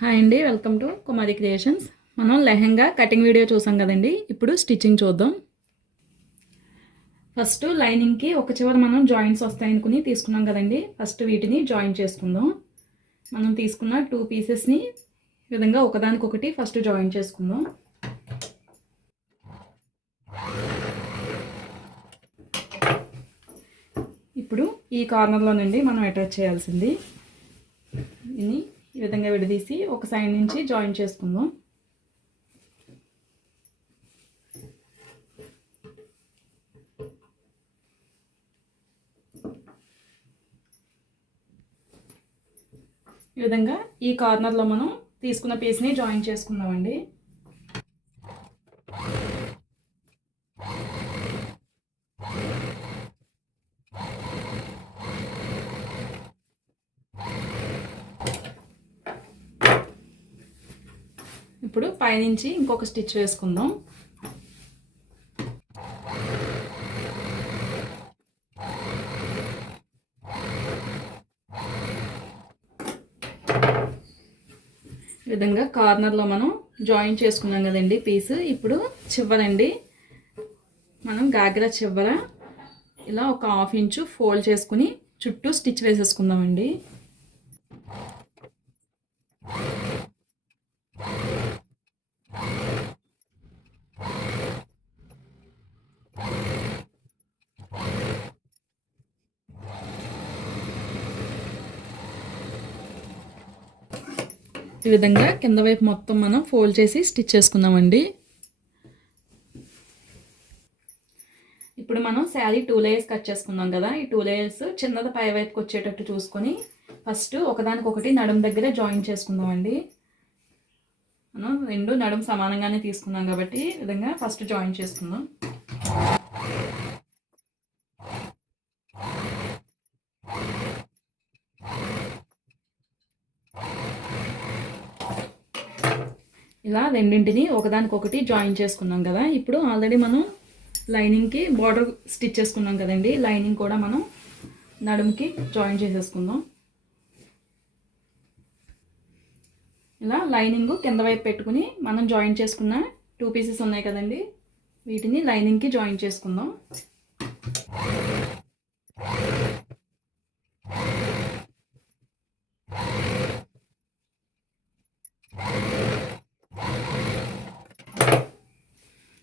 Hi అండి, welcome to Kumari creations. మనం lehenga cutting video చూసాం కదండి. ఇప్పుడు స్టిచ్చింగ్ చూద్దాం. ఫస్ట్ లైనింగ్కి ఒక చివర మనం జాయింట్స్ వస్తాయనుకుని తీసుకున్నాం కదండి. ఫస్ట్ వీటిని జాయిన్ చేసుకుందాం. మనం తీసుకున్న 2 పీసెస్ని ఈ విధంగా ఒకదానికొకటి ఫస్ట్ జాయిన్ చేసుకుందాం. ఇప్పుడు ఈ కార్నర్లోనండి మనం అటాచ్ చేయాల్సింది. దీన్ని ఈ విధంగా విడదీసి ఒక సైడ్ నుంచి జాయిన్ చేసుకుందాం. ఈ విధంగా ఈ కార్నర్లో మనం తీసుకున్న పీస్ని జాయిన్ చేసుకుందామండి. ఇప్పుడు పైనుంచి ఇంకొక స్టిచ్ వేసుకుందాం. ఈ విధంగా కార్నర్లో మనం జాయిన్ చేసుకున్నాం కదండి పీస్. ఇప్పుడు చివరండి మనం గాగ్రా చివర ఇలా ఒక 1/2 ఇంచు ఫోల్డ్ చేసుకుని చుట్టూ స్టిచ్ వేసేసుకుందామండి. ఈ విధంగా కింద వైపు మొత్తం మనం ఫోల్డ్ చేసి స్టిచ్ చేసుకుందామండి. ఇప్పుడు మనం శారీ 2 లేయర్స్ కట్ చేసుకుందాం కదా. ఈ 2 లేయర్స్ చిన్నది పై వైపుకి వచ్చేటట్టు చూసుకొని ఫస్ట్ ఒకదానికొకటి నడుము దగ్గర జాయిన్ చేసుకుందామండి. మనం 2 నడుము సమానంగానే తీసుకున్నాం కాబట్టి ఈ విధంగా ఫస్ట్ జాయిన్ చేసుకుందాం. ఇలా రెండింటిని ఒకదానికొకటి జాయిన్ చేసుకున్నాం కదా. ఇప్పుడు ఆల్రెడీ మనం లైనింగ్కి బార్డర్ స్టిచ్ చేసుకున్నాం కదండి. లైనింగ్ కూడా మనం నడుముకి జాయిన్ చేసేసుకుందాం. ఇలా లైనింగ్ కింద వైపు పెట్టుకుని మనం జాయిన్ చేసుకున్న 2 పీసెస్ ఉన్నాయి కదండి, వీటిని లైనింగ్కి జాయిన్ చేసుకుందాం.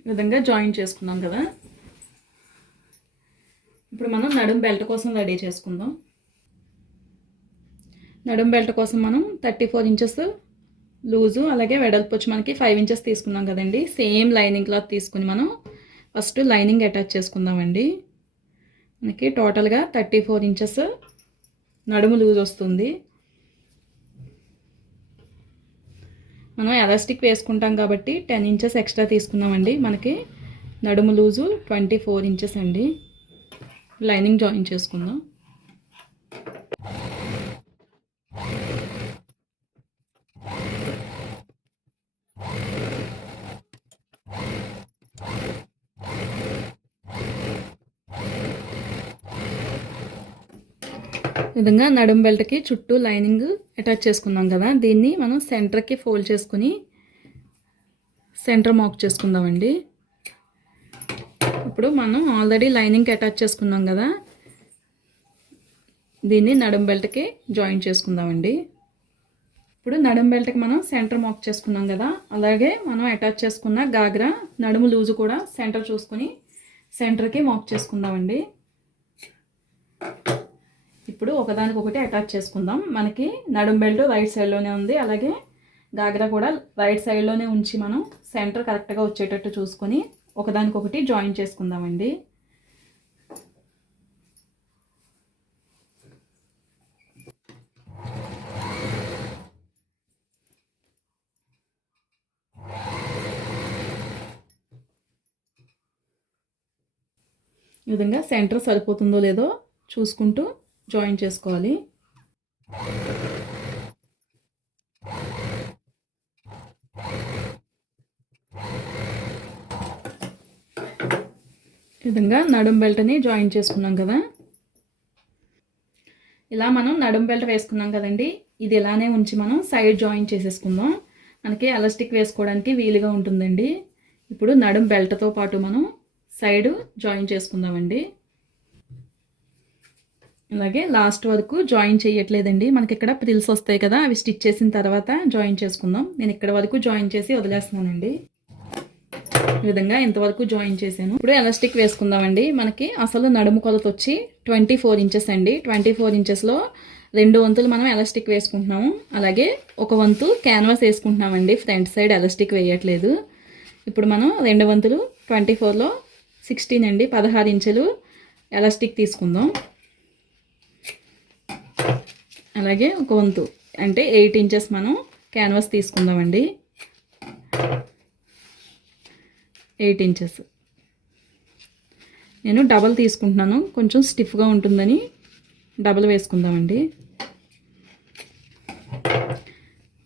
ఈ విధంగా జాయిన్ చేసుకున్నాం కదా. ఇప్పుడు మనం నడుం బెల్ట్ కోసం రెడీ చేసుకుందాం. నడుం బెల్ట్ కోసం మనం 34 ఇంచెస్ లూజు అలాగే వెడల్పు వచ్చి మనకి 5 ఇంచెస్ తీసుకున్నాం కదండి. సేమ్ లైనింగ్ క్లాత్ తీసుకుని మనం ఫస్ట్ లైనింగ్ అటాచ్ చేసుకుందామండి. మనకి టోటల్గా 34 ఇంచెస్ నడుము లూజ్ వస్తుంది. మనం ఎలాస్టిక్ వేసుకుంటాం కాబట్టి 10 ఇంచెస్ ఎక్స్ట్రా తీసుకున్నామండి. మనకి నడుము లూజు 24 ఇంచెస్ అండి. లైనింగ్ జాయిన్ చేసుకుందాం. ఈ విధంగా నడుం బెల్ట్కి చుట్టూ లైనింగ్ అటాచ్ చేసుకున్నాం కదా. దీన్ని మనం సెంటర్కి ఫోల్డ్ చేసుకుని సెంటర్ మార్క్ చేసుకుందామండి. ఇప్పుడు మనం ఆల్రెడీ లైనింగ్కి అటాచ్ చేసుకున్నాం కదా, దీన్ని నడుం బెల్ట్కి జాయిన్ చేసుకుందామండి. ఇప్పుడు నడుం బెల్ట్కి మనం సెంటర్ మార్క్ చేసుకున్నాం కదా, అలాగే మనం అటాచ్ చేసుకున్న గాగ్రా నడుము లూజు కూడా సెంటర్ చూసుకుని సెంటర్కి మార్క్ చేసుకుందామండి. ఇప్పుడు ఒకదానికొకటి అటాచ్ చేసుకుందాం. మనకి నడుం బెల్ట్ రైట్ సైడ్లోనే ఉంది, అలాగే గాగ్రా కూడా రైట్ సైడ్లోనే ఉంచి మనం సెంటర్ కరెక్ట్గా వచ్చేటట్టు చూసుకొని ఒకదానికొకటి జాయిన్ చేసుకుందామండి. ఈ విధంగా సెంటర్ సరిపోతుందో లేదో చూసుకుంటూ జాయిన్ చేసుకోవాలి. ఈ విధంగా నడుం బెల్ట్ని జాయిన్ చేసుకున్నాం కదా. ఇలా మనం నడుం బెల్ట్ వేసుకున్నాం కదండి. ఇది ఇలానే ఉంచి మనం సైడ్ జాయిన్ చేసేసుకుందాం. మనకి ఎలాస్టిక్ వేసుకోవడానికి వీలుగా ఉంటుందండి. ఇప్పుడు నడుం బెల్ట్తో పాటు మనం సైడ్ జాయిన్ చేసుకుందామండి. అలాగే లాస్ట్ వరకు జాయిన్ చేయట్లేదండి. మనకి ఇక్కడ ప్రిల్స్ వస్తాయి కదా, అవి స్టిచ్ చేసిన తర్వాత జాయిన్ చేసుకుందాం. నేను ఇక్కడ వరకు జాయిన్ చేసి వదిలేస్తున్నానండి. ఈ విధంగా ఇంతవరకు జాయిన్ చేశాను. ఇప్పుడు ఎలాస్టిక్ వేసుకుందామండి. మనకి అసలు నడుము కొలత వచ్చి 24 ఇంచెస్ అండి. 24 ఇంచెస్లో 2 వంతులు మనం ఎలాస్టిక్ వేసుకుంటున్నాము. అలాగే 1 వంతు క్యాన్వాస్ వేసుకుంటున్నామండి. ఫ్రంట్ సైడ్ ఎలాస్టిక్ వేయట్లేదు. ఇప్పుడు మనం 2 వంతులు 24లో 16 అండి, 16 ఇంచులు ఎలాస్టిక్ తీసుకుందాం. అలాగే 1 వంతు అంటే 8 ఇంచెస్ మనం క్యాన్వాస్ తీసుకుందామండి. 8 ఇంచెస్ నేను డబల్ తీసుకుంటున్నాను, కొంచెం స్టిఫ్గా ఉంటుందని డబల్ వేసుకుందామండి.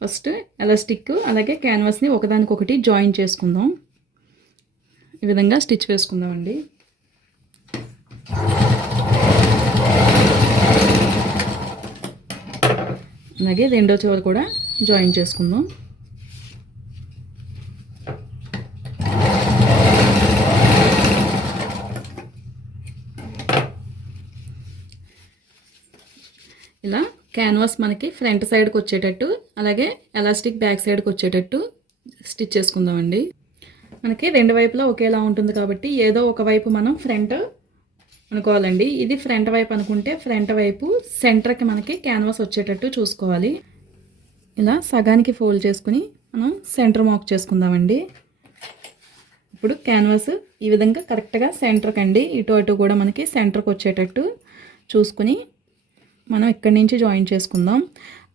ఫస్ట్ ఎలాస్టిక్ అలాగే క్యాన్వాస్ని ఒకదానికొకటి జాయిన్ చేసుకుందాం. ఈ విధంగా స్టిచ్ వేసుకుందామండి. అలాగే రెండో చివర కూడా జాయిన్ చేసుకుందాం. ఇలా క్యాన్వాస్ మనకి ఫ్రంట్ సైడ్కి వచ్చేటట్టు అలాగే ఎలాస్టిక్ బ్యాక్ సైడ్కి వచ్చేటట్టు స్టిచ్ చేసుకుందామండి. మనకి రెండు వైపులా ఒకేలా ఉంటుంది కాబట్టి ఏదో ఒక వైపు మనం ఫ్రంట్ అనుకోవాలండి. ఇది ఫ్రంట్ వైపు అనుకుంటే ఫ్రంట్ వైపు సెంటర్కి మనకి క్యాన్వాస్ వచ్చేటట్టు చూసుకోవాలి. ఇలా సగానికి ఫోల్డ్ చేసుకుని మనం సెంటర్ మార్క్ చేసుకుందామండి. ఇప్పుడు క్యాన్వాస్ ఈ విధంగా కరెక్ట్గా సెంటర్కి అండి, ఇటు అటు కూడా మనకి సెంటర్కి వచ్చేటట్టు చూసుకుని మనం ఇక్కడి నుంచి జాయిన్ చేసుకుందాం.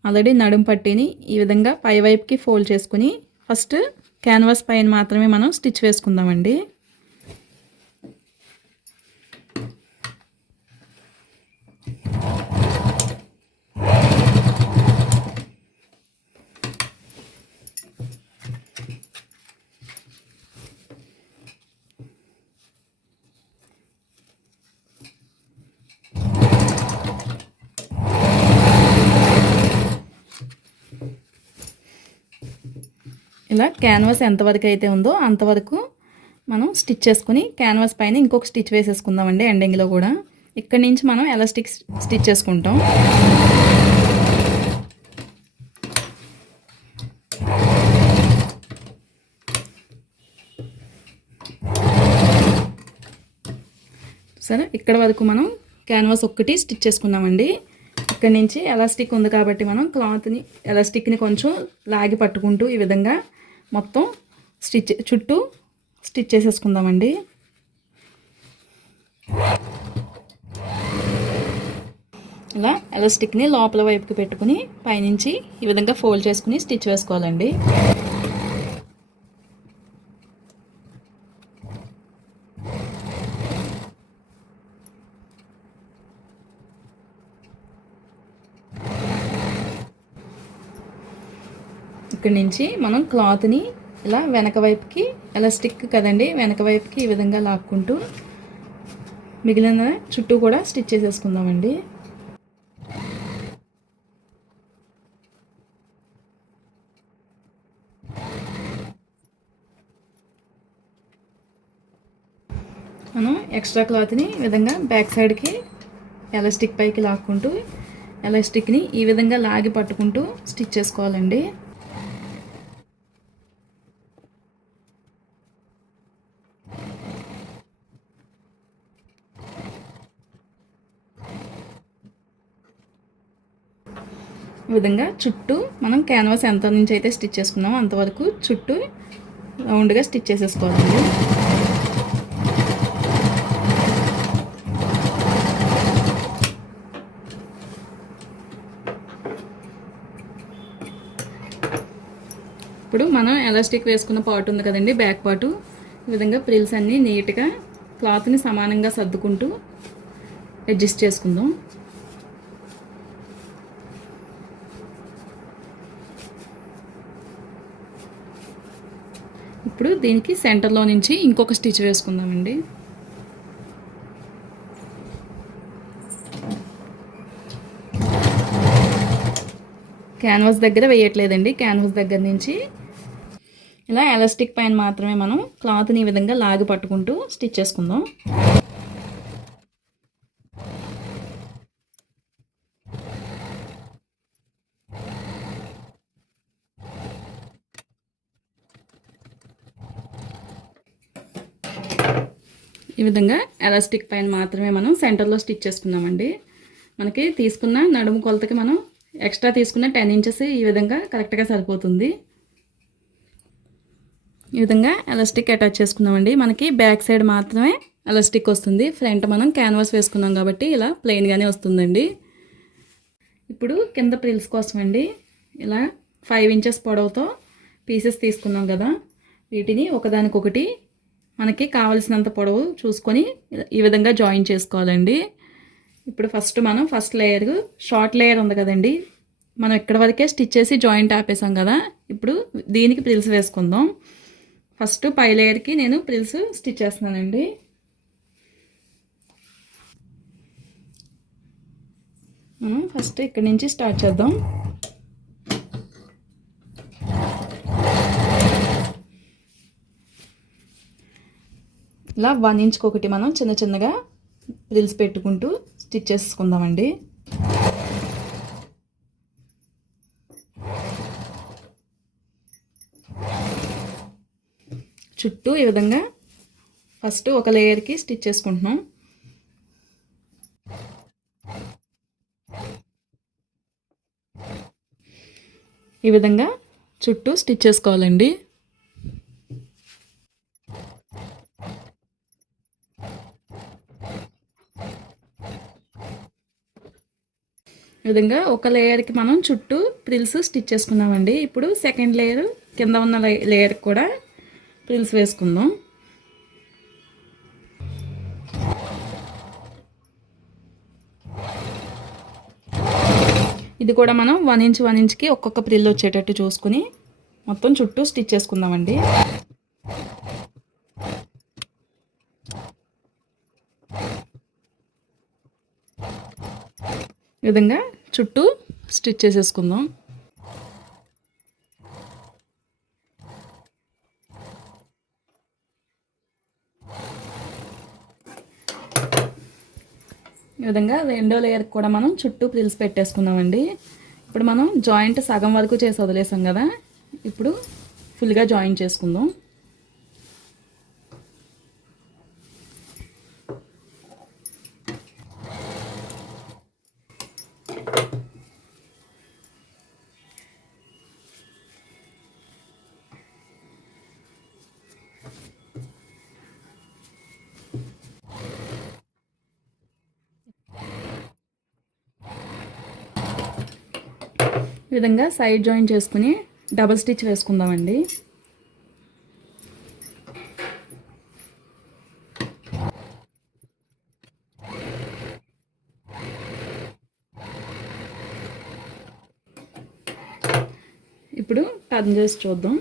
ఆల్రెడీ నడుం పట్టీని ఈ విధంగా పై వైపుకి ఫోల్డ్ చేసుకుని ఫస్ట్ క్యాన్వాస్ పైన మాత్రమే మనం స్టిచ్ వేసుకుందామండి. ఇలా క్యాన్వాస్ ఎంతవరకు అయితే ఉందో అంతవరకు మనం స్టిచ్ చేసుకుని క్యాన్వాస్ పైన ఇంకొక స్టిచ్ వేసేసుకుందామండి. ఎండింగ్లో కూడా ఇక్కడి నుంచి మనం ఎలాస్టిక్ స్టిచ్ చేసుకుంటాం. సరే, ఇక్కడ వరకు మనం క్యాన్వాస్ ఒక్కటి స్టిచ్ చేసుకున్నామండి. ఇక్కడ నుంచి ఎలాస్టిక్ ఉంది కాబట్టి మనం క్లాత్ని ఎలాస్టిక్ని కొంచెం లాగి పట్టుకుంటూ ఈ విధంగా మొత్తం చుట్టూ స్టిచ్ చేసేసుకుందామండి. ఇలా ఎలాస్టిక్ని లోపల వైపుకి పెట్టుకుని పైనుంచి ఈ విధంగా ఫోల్డ్ చేసుకుని స్టిచ్ వేసుకోవాలండి. ఇక్కడి నుంచి మనం క్లాత్ని ఇలా వెనక వైపుకి ఎలాస్టిక్ కదండి, వెనక వైపుకి ఈ విధంగా లాక్కుంటూ మిగిలిన చుట్టూ కూడా స్టిచ్ చేసేసుకుందామండి. మనం ఎక్స్ట్రా క్లాత్ని ఈ విధంగా బ్యాక్ సైడ్కి ఎలాస్టిక్ పైకి లాక్కుంటూ ఎలాస్టిక్ని ఈ విధంగా లాగి పట్టుకుంటూ స్టిచ్ చేసుకోవాలండి. ఈ విధంగా చుట్టూ మనం క్యాన్వాస్ ఎంత నుంచి అయితే స్టిచ్ చేసుకున్నామో అంతవరకు చుట్టూ రౌండ్గా స్టిచ్ చేసేసుకోవాలండి. ఇప్పుడు మనం ఎలాస్టిక్ వేసుకున్న పార్ట్ ఉంది కదండి, బ్యాక్ పార్టు, ఈ విధంగా ప్రిల్స్ అన్నీ నీట్గా క్లాత్ని సమానంగా సర్దుకుంటూ అడ్జస్ట్ చేసుకుందాం. ఇప్పుడు దీనికి సెంటర్లో నుంచి ఇంకొక స్టిచ్ వేసుకుందామండి. క్యాన్వాస్ దగ్గర వేయట్లేదండి. క్యాన్వాస్ దగ్గర నుంచి ఇలా ఎలాస్టిక్ పైన మాత్రమే మనం క్లాత్ని ఈ విధంగా లాగి పట్టుకుంటూ స్టిచ్ చేసుకుందాం. ఈ విధంగా ఎలాస్టిక్ పైన మాత్రమే మనం సెంటర్లో స్టిచ్ చేసుకుందామండి. మనకి తీసుకున్న నడుము కొలతకి మనం ఎక్స్ట్రా తీసుకున్న 10 ఇంచెస్ ఈ విధంగా కరెక్ట్గా సరిపోతుంది. ఈ విధంగా ఎలాస్టిక్ అటాచ్ చేసుకుందామండి. మనకి బ్యాక్ సైడ్ మాత్రమే ఎలాస్టిక్ వస్తుంది. ఫ్రంట్ మనం క్యాన్వాస్ వేసుకున్నాం కాబట్టి ఇలా ప్లెయిన్గానే వస్తుందండి. ఇప్పుడు కింద ప్రిల్స్ కోసం అండి ఇలా 5 ఇంచెస్ పొడవుతో పీసెస్ తీసుకున్నాం కదా, వీటిని ఒకదానికొకటి మనకి కావలసినంత పొడవు చూసుకొని ఈ విధంగా జాయిన్ చేసుకోవాలండి. ఇప్పుడు ఫస్ట్ లేయర్ షార్ట్ లేయర్ ఉంది కదండి, మనం ఇక్కడ వరకే స్టిచ్ చేసి జాయింట్ ఆపేసాం కదా. ఇప్పుడు దీనికి ప్రిల్స్ వేసుకుందాం. ఫస్ట్ పై లేయర్కి నేను ప్రిల్స్ స్టిచ్ చేస్తున్నానండి. మనం ఫస్ట్ ఇక్కడ నుంచి స్టార్ట్ చేద్దాం. ఇలా 1 ఇంచ్కి ఒకటి మనం చిన్న చిన్నగా ప్రిల్స్ పెట్టుకుంటూ స్టిచ్ చేసుకుందామండి. చుట్టూ ఈ విధంగా ఫస్ట్ ఒక లేయర్కి స్టిచ్ చేసుకుంటున్నాం. ఈ విధంగా చుట్టూ స్టిచ్ చేసుకోవాలండి. ఈ విధంగా ఒక లేయర్కి మనం చుట్టూ ప్రిల్స్ స్టిచ్ చేసుకున్నామండి. ఇప్పుడు సెకండ్ లేయర్ కింద ఉన్న లేయర్కి కూడా ప్రిల్స్ వేసుకుందాం. ఇది కూడా మనం 1 ఇంచ్కి ఒక్కొక్క ప్రిల్ వచ్చేటట్టు చూసుకుని మొత్తం చుట్టూ స్టిచ్ చేసుకుందామండి. ఈ విధంగా చుట్టూ స్టిచ్ చేసేసుకుందాం. ఈ విధంగా రెండో లేయర్కి కూడా మనం చుట్టూ ప్రిల్స్ పెట్టేసుకుందామండి. ఇప్పుడు మనం జాయింట్ సగం వరకు చేసి వదిలేసాం కదా, ఇప్పుడు ఫుల్గా జాయిన్ చేసుకుందాం. ఈ విధంగా సైడ్ జాయిన్ చేసుకుని డబుల్ స్టిచ్ వేసుకుందామండి. ఇప్పుడు టర్న్ చేసి చూద్దాం.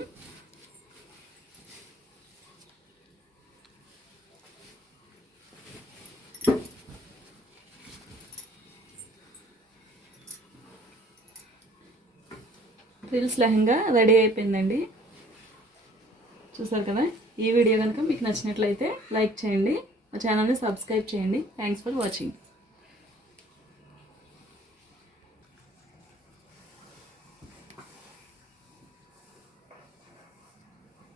ఫ్రిల్స్ లెహంగా రెడీ అయిపోయిందండి. చూసారు కదా. ఈ వీడియో కనుక మీకు నచ్చినట్లయితే లైక్ చేయండి, మా ఛానల్ని సబ్స్క్రైబ్ చేయండి. Thanks for watching.